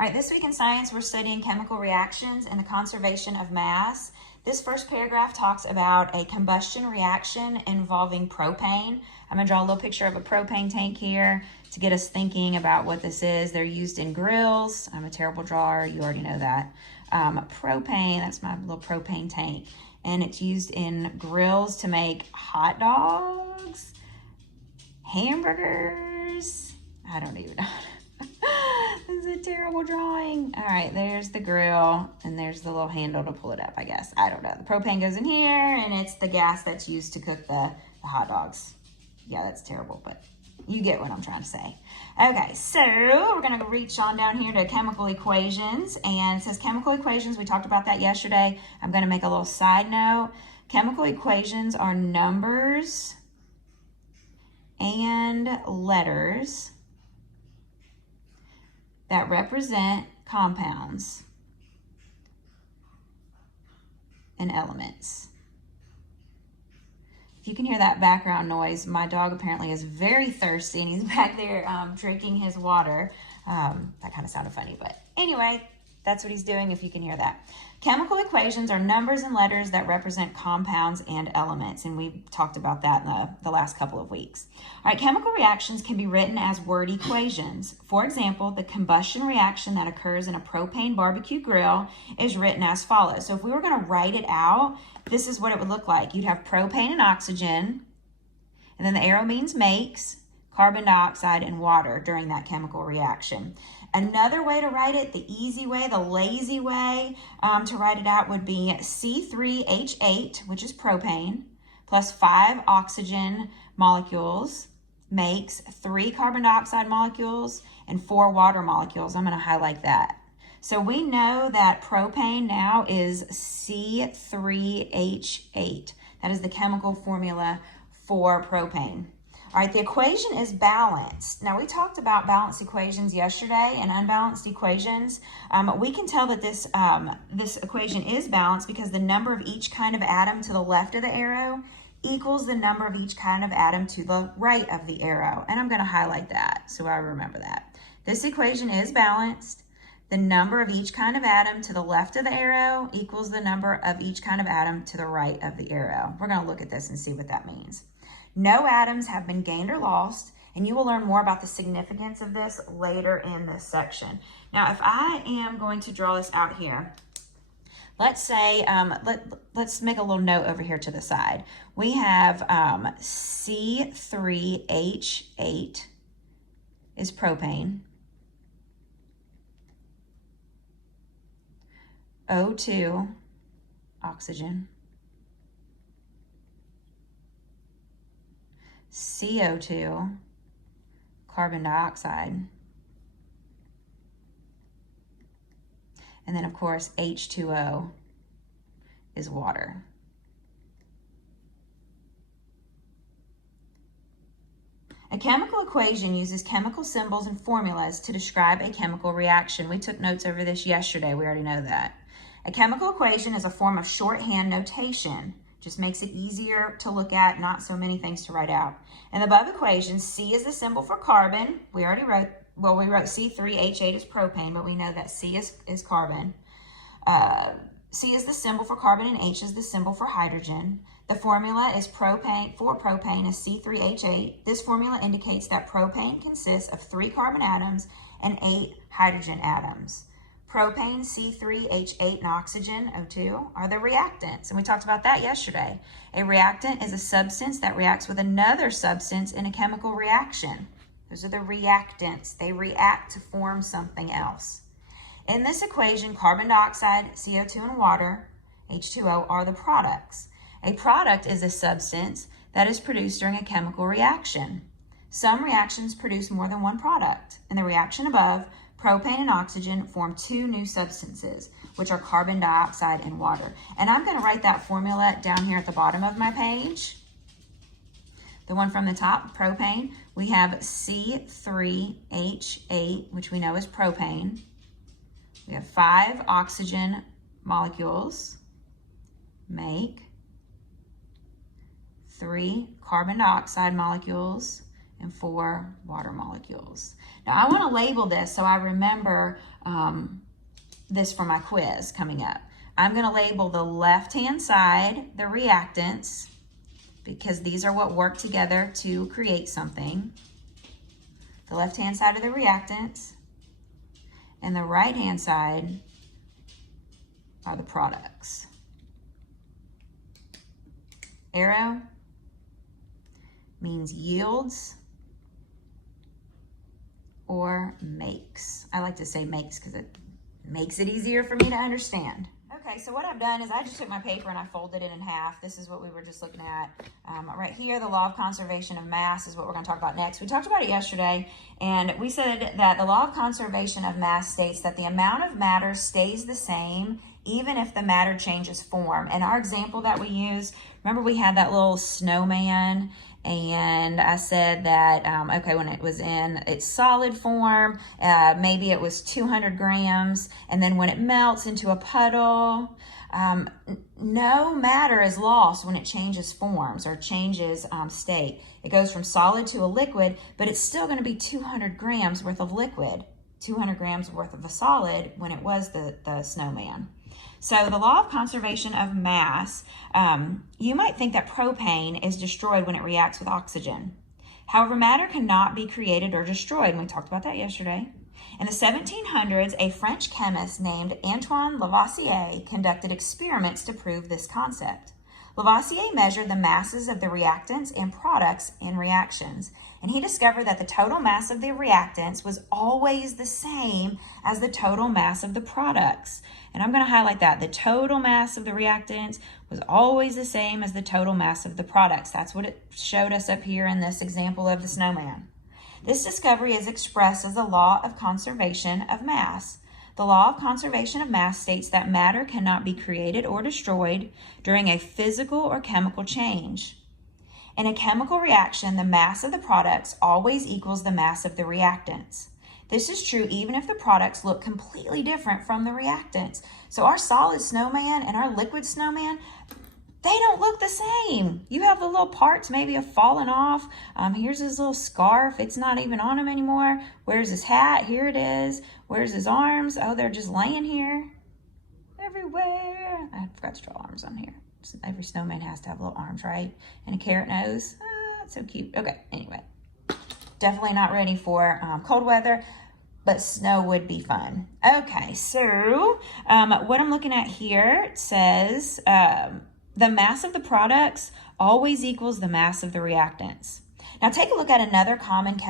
All right, this week in science, we're studying chemical reactions and the conservation of mass. This first paragraph talks about a combustion reaction involving propane. I'm gonna draw a little picture of a propane tank here to get us thinking about what this is. They're used in grills. I'm a terrible drawer, you already know that. Propane, that's my little propane tank. And it's used in grills to make hot dogs, hamburgers. I don't even know. This is a terrible drawing. All right, there's the grill and there's the little handle to pull it up, I guess. I don't know. The propane goes in here and it's the gas that's used to cook the hot dogs. Yeah, that's terrible, but you get what I'm trying to say. Okay, so we're gonna reach on down here to chemical equations, and it says chemical equations. We talked about that yesterday. I'm gonna make a little side note. Chemical equations are numbers and letters that represent compounds and elements. If you can hear that background noise, my dog apparently is very thirsty and he's back there drinking his water. That kind of sounded funny, but anyway, that's what he's doing if you can hear that. Chemical equations are numbers and letters that represent compounds and elements, and we've talked about that in the last couple of weeks. All right, chemical reactions can be written as word equations. For example, the combustion reaction that occurs in a propane barbecue grill is written as follows. So if we were going to write it out, this is what it would look like. You'd have propane and oxygen, and then the arrow means makes, carbon dioxide, and water during that chemical reaction. Another way to write it, the easy way, the lazy way to write it out would be C3H8, which is propane, plus 5 oxygen molecules makes 3 carbon dioxide molecules and 4 water molecules. I'm going to highlight that. So we know that propane now is C3H8. That is the chemical formula for propane. All right, the equation is balanced. Now, we talked about balanced equations yesterday and unbalanced equations. We can tell that this equation is balanced because the number of each kind of atom to the left of the arrow equals the number of each kind of atom to the right of the arrow. And I'm going to highlight that so I remember that. This equation is balanced. The number of each kind of atom to the left of the arrow equals the number of each kind of atom to the right of the arrow. We're going to look at this and see what that means. No atoms have been gained or lost, and you will learn more about the significance of this later in this section. Now, if I am going to draw this out here, let's say, let's make a little note over here to the side. We have C3H8 is propane, O2, oxygen, CO2, carbon dioxide, and then of course H2O is water. A chemical equation uses chemical symbols and formulas to describe a chemical reaction. We took notes over this yesterday, we already know that. A chemical equation is a form of shorthand notation. Just makes it easier to look at, not so many things to write out. In the above equation, C is the symbol for carbon. We already wrote, well, we wrote C3H8 is propane, but we know that C is carbon. C is the symbol for carbon and H is the symbol for hydrogen. The formula is propane is C3H8. This formula indicates that propane consists of 3 carbon atoms and 8 hydrogen atoms. Propane, C3H8, and oxygen, O2, are the reactants. And we talked about that yesterday. A reactant is a substance that reacts with another substance in a chemical reaction. Those are the reactants. They react to form something else. In this equation, carbon dioxide, CO2, and water, H2O, are the products. A product is a substance that is produced during a chemical reaction. Some reactions produce more than one product. In the reaction above, propane and oxygen form 2 new substances, which are carbon dioxide and water. And I'm going to write that formula down here at the bottom of my page. The one from the top, propane, we have C3H8, which we know is propane. We have 5 oxygen molecules, make 3 carbon dioxide molecules, and 4 water molecules. Now I want to label this so I remember this for my quiz coming up. I'm going to label the left-hand side the reactants, because these are what work together to create something. The left-hand side are the reactants, and the right-hand side are the products. Arrow means yields or makes. I like to say makes because it makes it easier for me to understand. Okay, so what I've done is I just took my paper and I folded it in half. This is what we were just looking at. Right here, the law of conservation of mass is what we're going to talk about next. We talked about it yesterday, and we said that the law of conservation of mass states that the amount of matter stays the same even if the matter changes form. And our example that we used, remember we had that little snowman, and I said that, okay, when it was in its solid form, maybe it was 200 grams, and then when it melts into a puddle, no matter is lost when it changes forms or changes state. It goes from solid to a liquid, but it's still going to be 200 grams worth of liquid, 200 grams worth of a solid when it was the snowman. So the law of conservation of mass, you might think that propane is destroyed when it reacts with oxygen. However, matter cannot be created or destroyed, and we talked about that yesterday. In the 1700s, a French chemist named Antoine Lavoisier conducted experiments to prove this concept. Lavoisier measured the masses of the reactants and products in reactions, and he discovered that the total mass of the reactants was always the same as the total mass of the products. And I'm going to highlight that. The total mass of the reactants was always the same as the total mass of the products. That's what it showed us up here in this example of the snowman. This discovery is expressed as the law of conservation of mass. The law of conservation of mass states that matter cannot be created or destroyed during a physical or chemical change. In a chemical reaction, the mass of the products always equals the mass of the reactants. This is true even if the products look completely different from the reactants. So our solid snowman and our liquid snowman, they don't look the same. You have the little parts maybe have fallen off. Here's his little scarf. It's not even on him anymore. Where's his hat? Here it is. Where's his arms? Oh, they're just laying here. Everywhere. I forgot to draw arms on here. Every snowman has to have little arms, right? And a carrot nose. Ah, it's so cute. Okay, anyway. Definitely not ready for cold weather, but snow would be fun. Okay, so what I'm looking at here, it says the mass of the products always equals the mass of the reactants. Now take a look at another common chemical